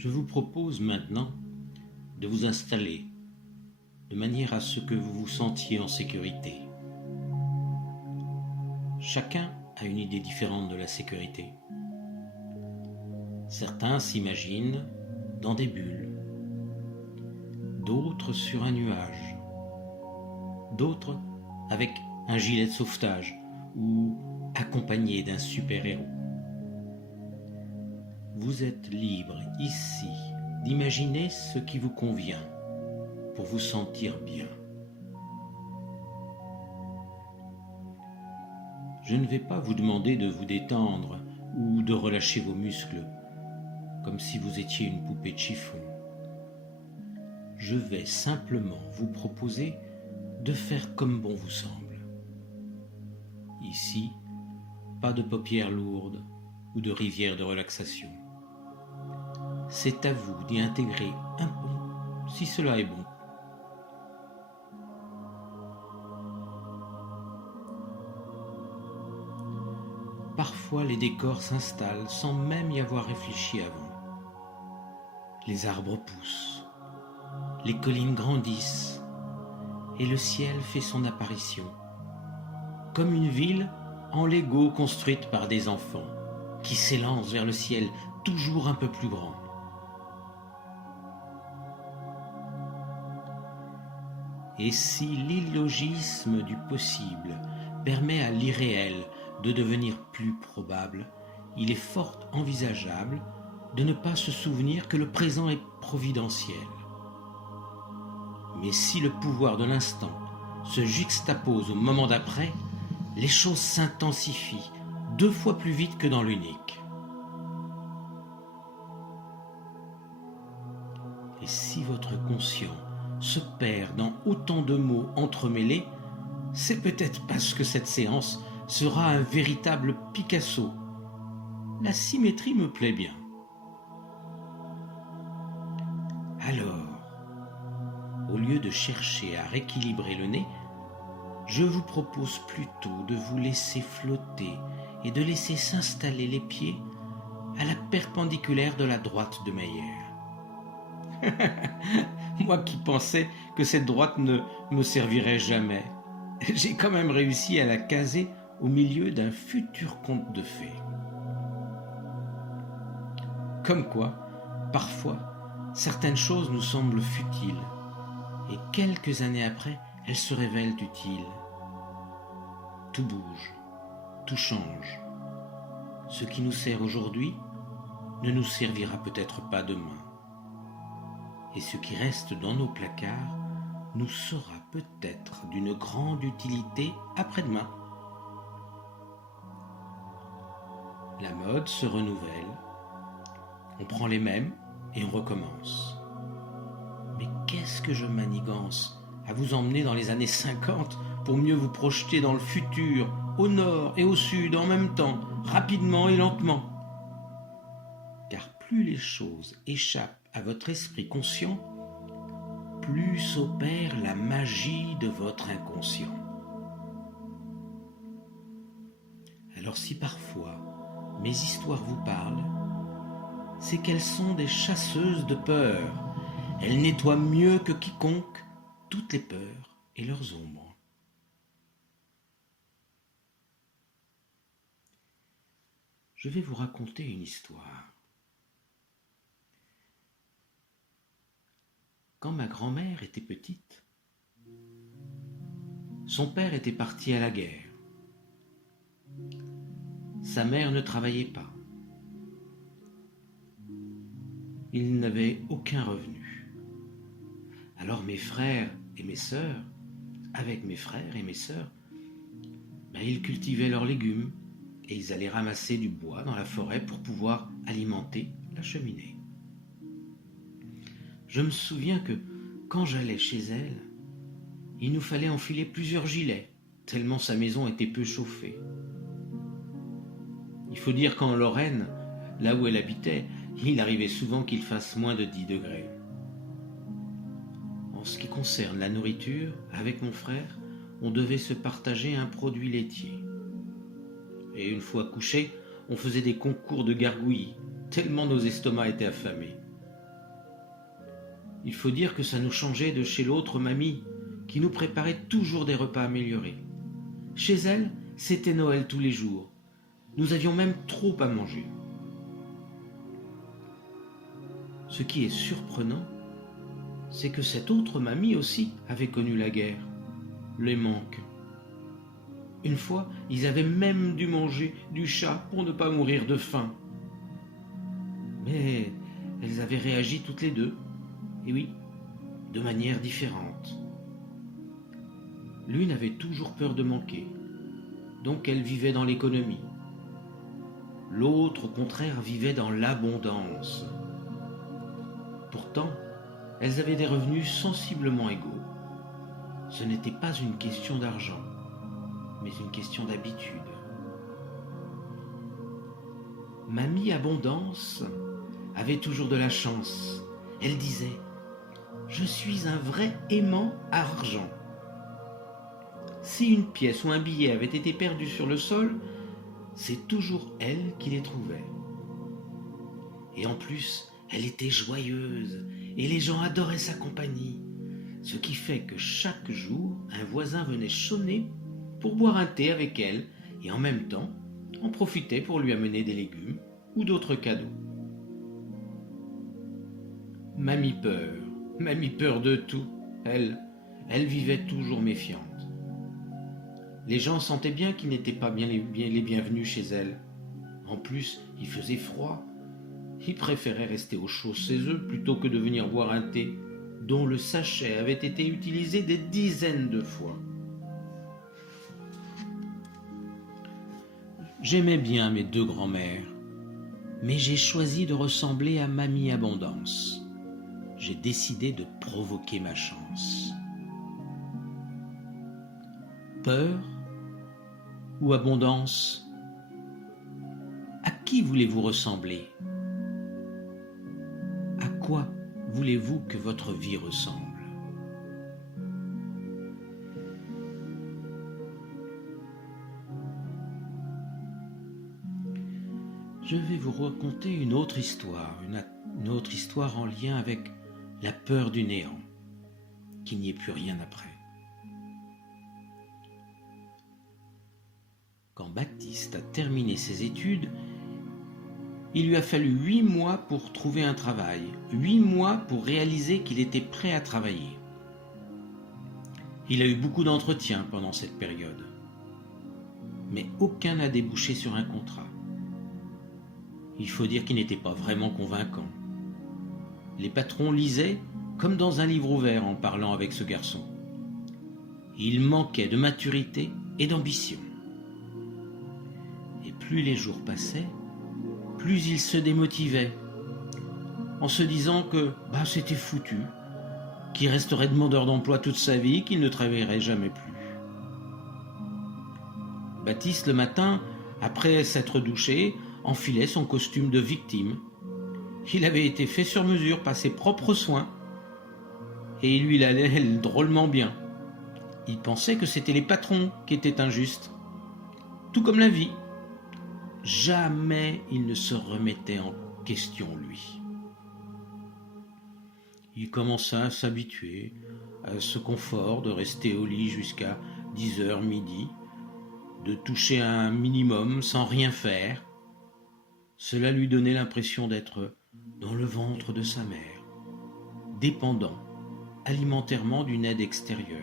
Je vous propose maintenant de vous installer de manière à ce que vous vous sentiez en sécurité. Chacun a une idée différente de la sécurité. Certains s'imaginent dans des bulles, d'autres sur un nuage, d'autres avec un gilet de sauvetage ou accompagnés d'un super-héros. Vous êtes libre ici d'imaginer ce qui vous convient pour vous sentir bien. Je ne vais pas vous demander de vous détendre ou de relâcher vos muscles comme si vous étiez une poupée de chiffon. Je vais simplement vous proposer de faire comme bon vous semble. Ici, pas de paupières lourdes ou de rivières de relaxation. C'est à vous d'y intégrer un peu, si cela est bon. Parfois, les décors s'installent sans même y avoir réfléchi avant. Les arbres poussent, les collines grandissent et le ciel fait son apparition, comme une ville en Lego construite par des enfants qui s'élancent vers le ciel toujours un peu plus grand. Et si l'illogisme du possible permet à l'irréel de devenir plus probable, il est fort envisageable de ne pas se souvenir que le présent est providentiel. Mais si le pouvoir de l'instant se juxtapose au moment d'après, les choses s'intensifient 2 fois plus vite que dans l'unique. Et si votre conscient se perd dans autant de mots entremêlés, c'est peut-être parce que cette séance sera un véritable Picasso. La symétrie me plaît bien. Alors, au lieu de chercher à rééquilibrer le nez, je vous propose plutôt de vous laisser flotter et de laisser s'installer les pieds à la perpendiculaire de la droite de Meyer. Moi qui pensais que cette droite ne me servirait jamais, j'ai quand même réussi à la caser au milieu d'un futur conte de fées. Comme quoi, parfois, certaines choses nous semblent futiles, et quelques années après, elles se révèlent utiles. Tout bouge, tout change. Ce qui nous sert aujourd'hui ne nous servira peut-être pas demain. Et ce qui reste dans nos placards nous sera peut-être d'une grande utilité après-demain. La mode se renouvelle, on prend les mêmes et on recommence. Mais qu'est-ce que je manigance à vous emmener dans les années 50 pour mieux vous projeter dans le futur, au nord et au sud en même temps, rapidement et lentement. Car plus les choses échappent à votre esprit conscient, plus s'opère la magie de votre inconscient. Alors si parfois mes histoires vous parlent, c'est qu'elles sont des chasseuses de peur. Elles nettoient mieux que quiconque toutes les peurs et leurs ombres. Je vais vous raconter une histoire. Quand ma grand-mère était petite, son père était parti à la guerre. Sa mère ne travaillait pas. Il n'avait aucun revenu. Alors mes frères et mes sœurs, avec mes frères et mes sœurs, ils cultivaient leurs légumes et ils allaient ramasser du bois dans la forêt pour pouvoir alimenter la cheminée. Je me souviens que quand j'allais chez elle, il nous fallait enfiler plusieurs gilets, tellement sa maison était peu chauffée. Il faut dire qu'en Lorraine, là où elle habitait, il arrivait souvent qu'il fasse moins de 10 degrés. En ce qui concerne la nourriture, avec mon frère, on devait se partager un produit laitier. Et une fois couchés, on faisait des concours de gargouillis, tellement nos estomacs étaient affamés. Il faut dire que ça nous changeait de chez l'autre mamie, qui nous préparait toujours des repas améliorés. Chez elle, c'était Noël tous les jours. Nous avions même trop à manger. Ce qui est surprenant, c'est que cette autre mamie aussi avait connu la guerre, les manques. Une fois, ils avaient même dû manger du chat pour ne pas mourir de faim. Mais elles avaient réagi toutes les deux, et oui, de manière différente. L'une avait toujours peur de manquer, donc elle vivait dans l'économie. L'autre, au contraire, vivait dans l'abondance. Pourtant, elles avaient des revenus sensiblement égaux. Ce n'était pas une question d'argent, mais une question d'habitude. Mamie Abondance avait toujours de la chance. Elle disait « Je suis un vrai aimant à argent ». Si une pièce ou un billet avait été perdu sur le sol, c'est toujours elle qui les trouvait. Et en plus, elle était joyeuse et les gens adoraient sa compagnie, ce qui fait que chaque jour, un voisin venait sonner pour boire un thé avec elle et en même temps, en profitait pour lui amener des légumes ou d'autres cadeaux. Mamie peur de tout, elle vivait toujours méfiante. Les gens sentaient bien qu'ils n'étaient pas bien les bienvenus chez elle. En plus, il faisait froid. Ils préféraient rester au chaud chez eux plutôt que de venir boire un thé dont le sachet avait été utilisé des dizaines de fois. J'aimais bien mes deux grands-mères, mais j'ai choisi de ressembler à Mamie Abondance. J'ai décidé de provoquer ma chance. Peur ou abondance? À qui voulez-vous ressembler? À quoi voulez-vous que votre vie ressemble? Je vais vous raconter une autre histoire en lien avec la peur du néant, qu'il n'y ait plus rien après. Quand Baptiste a terminé ses études, il lui a fallu 8 mois pour trouver un travail, 8 mois pour réaliser qu'il était prêt à travailler. Il a eu beaucoup d'entretiens pendant cette période, mais aucun n'a débouché sur un contrat. Il faut dire qu'il n'était pas vraiment convaincant. Les patrons lisaient comme dans un livre ouvert en parlant avec ce garçon. Il manquait de maturité et d'ambition. Et plus les jours passaient, plus il se démotivait, en se disant que c'était foutu, qu'il resterait demandeur d'emploi toute sa vie, qu'il ne travaillerait jamais plus. Baptiste, le matin, après s'être douché, enfilait son costume de victime. Il avait été fait sur mesure par ses propres soins, et il lui allait drôlement bien. Il pensait que c'étaient les patrons qui étaient injustes, tout comme la vie. Jamais il ne se remettait en question, lui. Il commença à s'habituer à ce confort de rester au lit jusqu'à 10h midi, de toucher un minimum sans rien faire. Cela lui donnait l'impression d'être dans le ventre de sa mère, dépendant alimentairement d'une aide extérieure.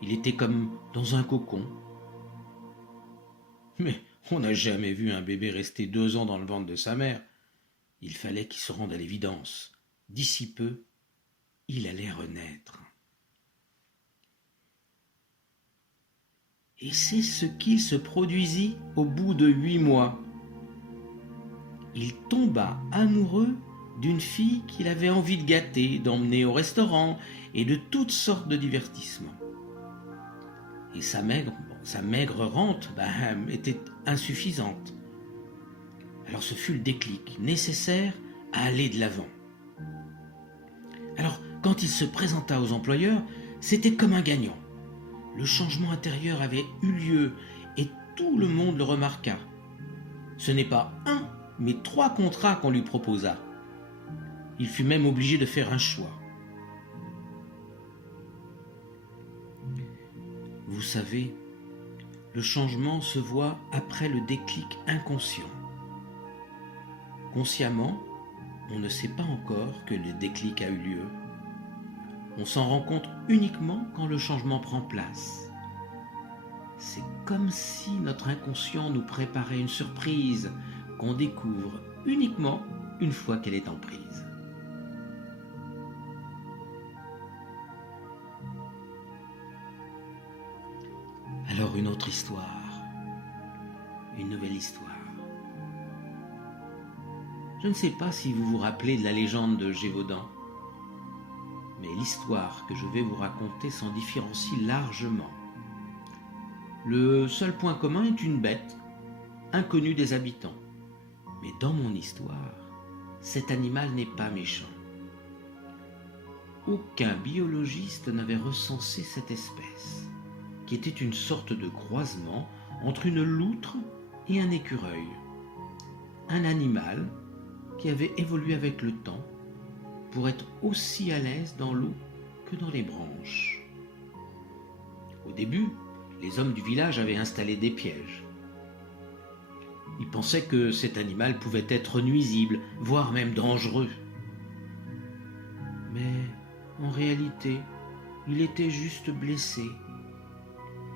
Il était comme dans un cocon. Mais on n'a jamais vu un bébé rester 2 ans dans le ventre de sa mère. Il fallait qu'il se rende à l'évidence. D'ici peu, il allait renaître. Et c'est ce qui se produisit au bout de 8 mois. Il tomba amoureux d'une fille qu'il avait envie de gâter, d'emmener au restaurant et de toutes sortes de divertissements. Et sa maigre rente était insuffisante. Alors ce fut le déclic nécessaire à aller de l'avant. Alors quand il se présenta aux employeurs, c'était comme un gagnant. Le changement intérieur avait eu lieu et tout le monde le remarqua. Ce n'est pas 1, mais 3 contrats qu'on lui proposa. Il fut même obligé de faire un choix. Vous savez, le changement se voit après le déclic inconscient. Consciemment, on ne sait pas encore que le déclic a eu lieu. On s'en rend compte uniquement quand le changement prend place. C'est comme si notre inconscient nous préparait une surprise qu'on découvre uniquement une fois qu'elle est en prise. Alors une autre histoire, une nouvelle histoire. Je ne sais pas si vous vous rappelez de la légende de Gévaudan, mais l'histoire que je vais vous raconter s'en différencie largement. Le seul point commun est une bête, inconnue des habitants. Mais dans mon histoire, cet animal n'est pas méchant. Aucun biologiste n'avait recensé cette espèce, qui était une sorte de croisement entre une loutre et un écureuil. Un animal qui avait évolué avec le temps pour être aussi à l'aise dans l'eau que dans les branches. Au début, les hommes du village avaient installé des pièges. Ils pensaient que cet animal pouvait être nuisible, voire même dangereux. Mais en réalité, il était juste blessé.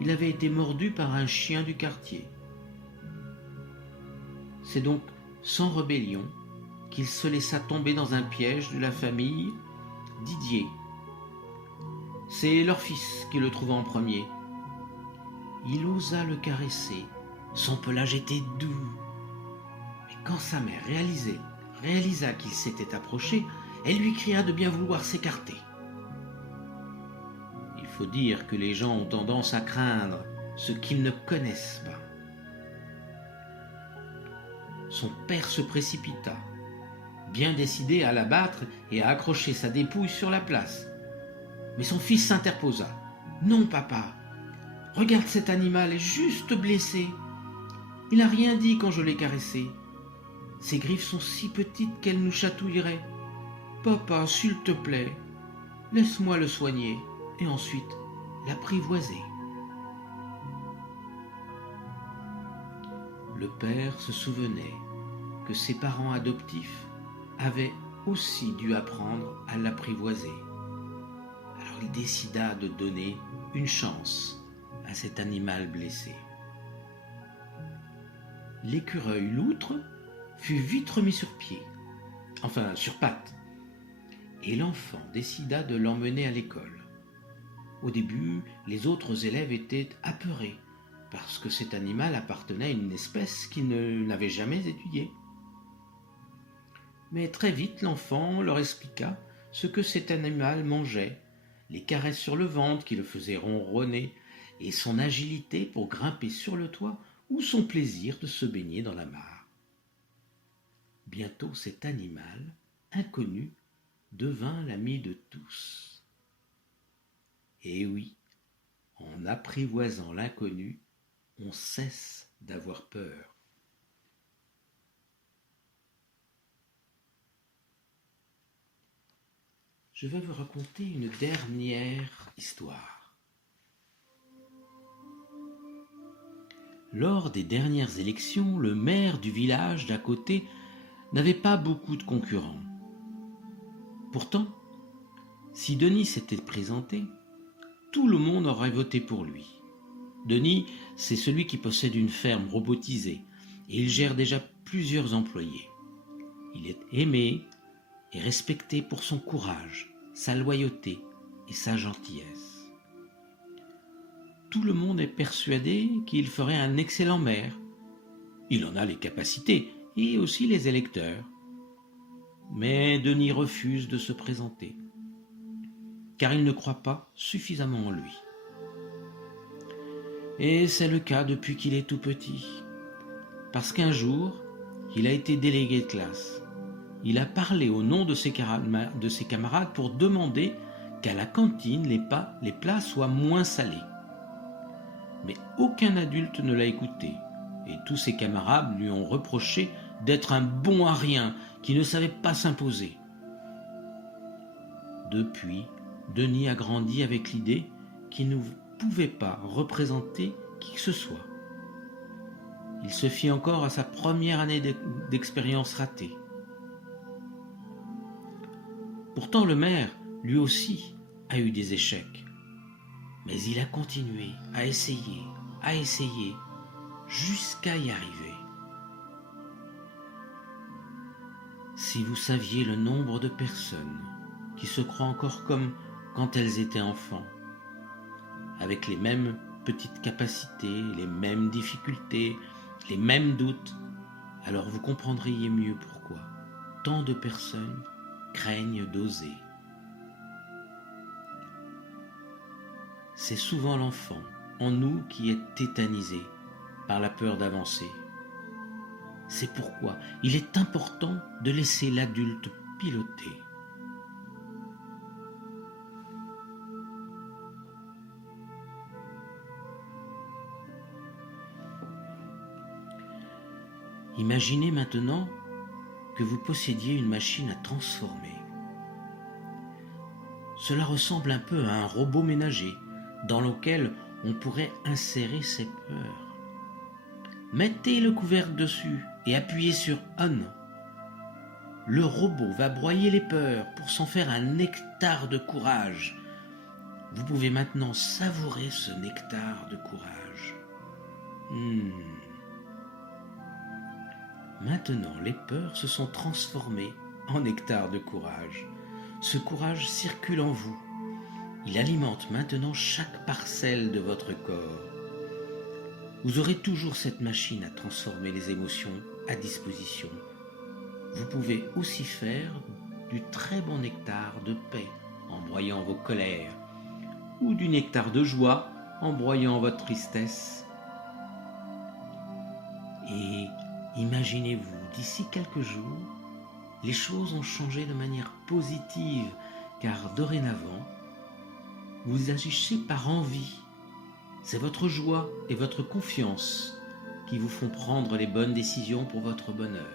Il avait été mordu par un chien du quartier. C'est donc sans rébellion qu'il se laissa tomber dans un piège de la famille Didier. C'est leur fils qui le trouva en premier. Il osa le caresser, son pelage était doux. Mais quand sa mère réalisa qu'il s'était approché, elle lui cria de bien vouloir s'écarter. Il faut dire que les gens ont tendance à craindre ce qu'ils ne connaissent pas. Son père se précipita, bien décidé à l'abattre et à accrocher sa dépouille sur la place. Mais son fils s'interposa. « Non, papa, regarde cet animal est juste blessé. Il n'a rien dit quand je l'ai caressé. Ses griffes sont si petites qu'elles nous chatouilleraient. Papa, s'il te plaît, laisse-moi le soigner et ensuite l'apprivoiser. » Le père se souvenait que ses parents adoptifs avaient aussi dû apprendre à l'apprivoiser. Alors il décida de donner une chance à cet animal blessé. L'écureuil loutre fut vite remis sur pied, enfin sur pattes, et l'enfant décida de l'emmener à l'école. Au début, les autres élèves étaient apeurés, parce que cet animal appartenait à une espèce qu'ils n'avaient jamais étudiée. Mais très vite, l'enfant leur expliqua ce que cet animal mangeait, les caresses sur le ventre qui le faisaient ronronner, et son agilité pour grimper sur le toit ou son plaisir de se baigner dans la mare. Bientôt cet animal, inconnu, devint l'ami de tous. Et oui, en apprivoisant l'inconnu, on cesse d'avoir peur. Je vais vous raconter une dernière histoire. Lors des dernières élections, le maire du village d'à côté n'avait pas beaucoup de concurrents. Pourtant, si Denis s'était présenté, tout le monde aurait voté pour lui. Denis, c'est celui qui possède une ferme robotisée et il gère déjà plusieurs employés. Il est aimé et respecté pour son courage, sa loyauté et sa gentillesse. Tout le monde est persuadé qu'il ferait un excellent maire. Il en a les capacités et aussi les électeurs. Mais Denis refuse de se présenter, car il ne croit pas suffisamment en lui. Et c'est le cas depuis qu'il est tout petit, parce qu'un jour, il a été délégué de classe. Il a parlé au nom de ses camarades pour demander qu'à la cantine, les plats soient moins salés. Mais aucun adulte ne l'a écouté, et tous ses camarades lui ont reproché d'être un bon à rien qui ne savait pas s'imposer. Depuis, Denis a grandi avec l'idée qu'il ne pouvait pas représenter qui que ce soit. Il se fie encore à sa première année d'expérience ratée. Pourtant, le maire, lui aussi, a eu des échecs. Mais il a continué à essayer, jusqu'à y arriver. Si vous saviez le nombre de personnes qui se croient encore comme quand elles étaient enfants, avec les mêmes petites capacités, les mêmes difficultés, les mêmes doutes, alors vous comprendriez mieux pourquoi tant de personnes craignent d'oser. C'est souvent l'enfant en nous qui est tétanisé par la peur d'avancer. C'est pourquoi il est important de laisser l'adulte piloter. Imaginez maintenant que vous possédiez une machine à transformer. Cela ressemble un peu à un robot ménager dans lequel on pourrait insérer ses peurs. Mettez le couvercle dessus et appuyez sur On. Le robot va broyer les peurs pour s'en faire un nectar de courage. Vous pouvez maintenant savourer ce nectar de courage. Maintenant, les peurs se sont transformées en nectar de courage. Ce courage circule en vous. Il alimente maintenant chaque parcelle de votre corps. Vous aurez toujours cette machine à transformer les émotions à disposition. Vous pouvez aussi faire du très bon nectar de paix en broyant vos colères, ou du nectar de joie en broyant votre tristesse. Et imaginez-vous, d'ici quelques jours, les choses ont changé de manière positive, car dorénavant, vous agissez par envie. C'est votre joie et votre confiance qui vous font prendre les bonnes décisions pour votre bonheur.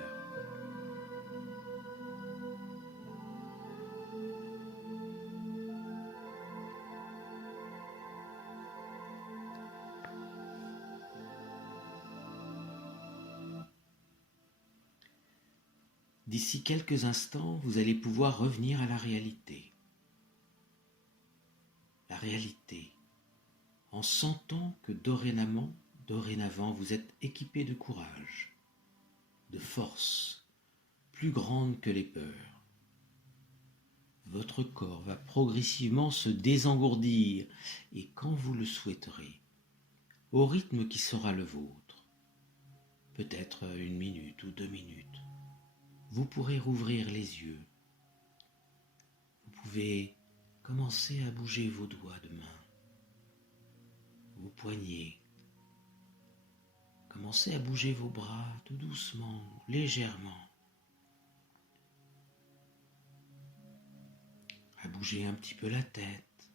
D'ici quelques instants, vous allez pouvoir revenir à la réalité. La réalité, en sentant que dorénavant, vous êtes équipé de courage, de force, plus grande que les peurs. Votre corps va progressivement se désengourdir et quand vous le souhaiterez, au rythme qui sera le vôtre, peut-être 1 minute ou 2 minutes, vous pourrez rouvrir les yeux. Vous pouvez commencer à bouger vos doigts de main, vos poignets. Commencez à bouger vos bras tout doucement, légèrement. À bouger un petit peu la tête,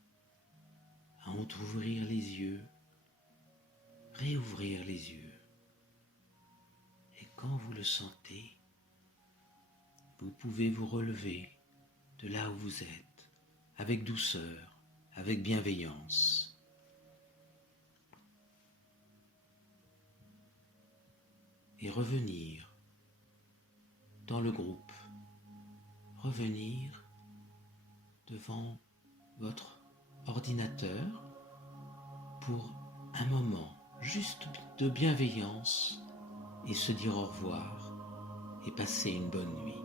à entrouvrir les yeux, réouvrir les yeux. Et quand vous le sentez, vous pouvez vous relever de là où vous êtes, avec douceur, avec bienveillance. Et revenir dans le groupe, revenir devant votre ordinateur pour un moment juste de bienveillance et se dire au revoir et passer une bonne nuit.